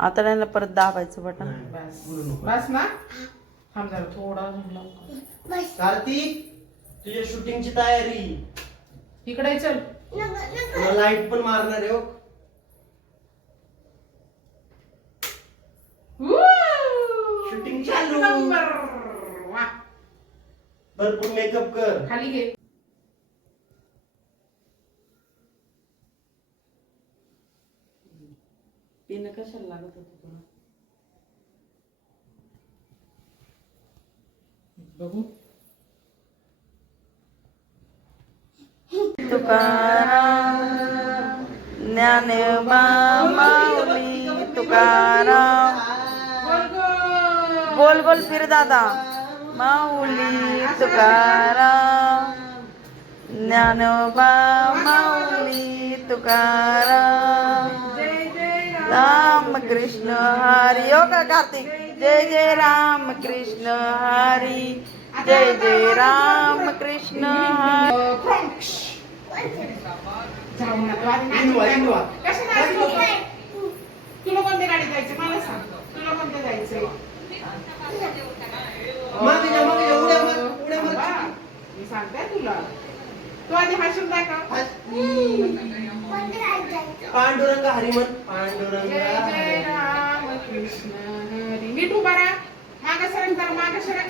आता नाही परत दाबायचं बटन. बस बस ना. थांब जरा थोडा झुकला. कार्तिक तुझ्या शूटिंगची तयारी. इकडे चल. लाईट पण मारणार आहे हो. शूटिंग चालू. वाह. भरपूर मेकअप कर. खाली घे. पिन कशाला लागत होतं तुला? बघू. तुकाराम ज्ञानोबा माऊली तुकाराम. गोल गोल फिर दादा. माऊली तुकाराम ज्ञानोबा माऊली तुकाराम. राम कृष्ण हरी. हो का कार्तिक? जय जय राम कृष्ण हरी. जय जय राम कृष्ण हरी. तुला कोणत्या गाडी जायचं मला सांग. तुला कोणत्या जायचंय? मी सांगते तुला. तू आधी भाषण दाखव. पांडुरंग हरिमन. पांडुरंग जय जय राम कृष्ण हरी. नीट उभा राहा. मागं सरक जरा. मागं सरक.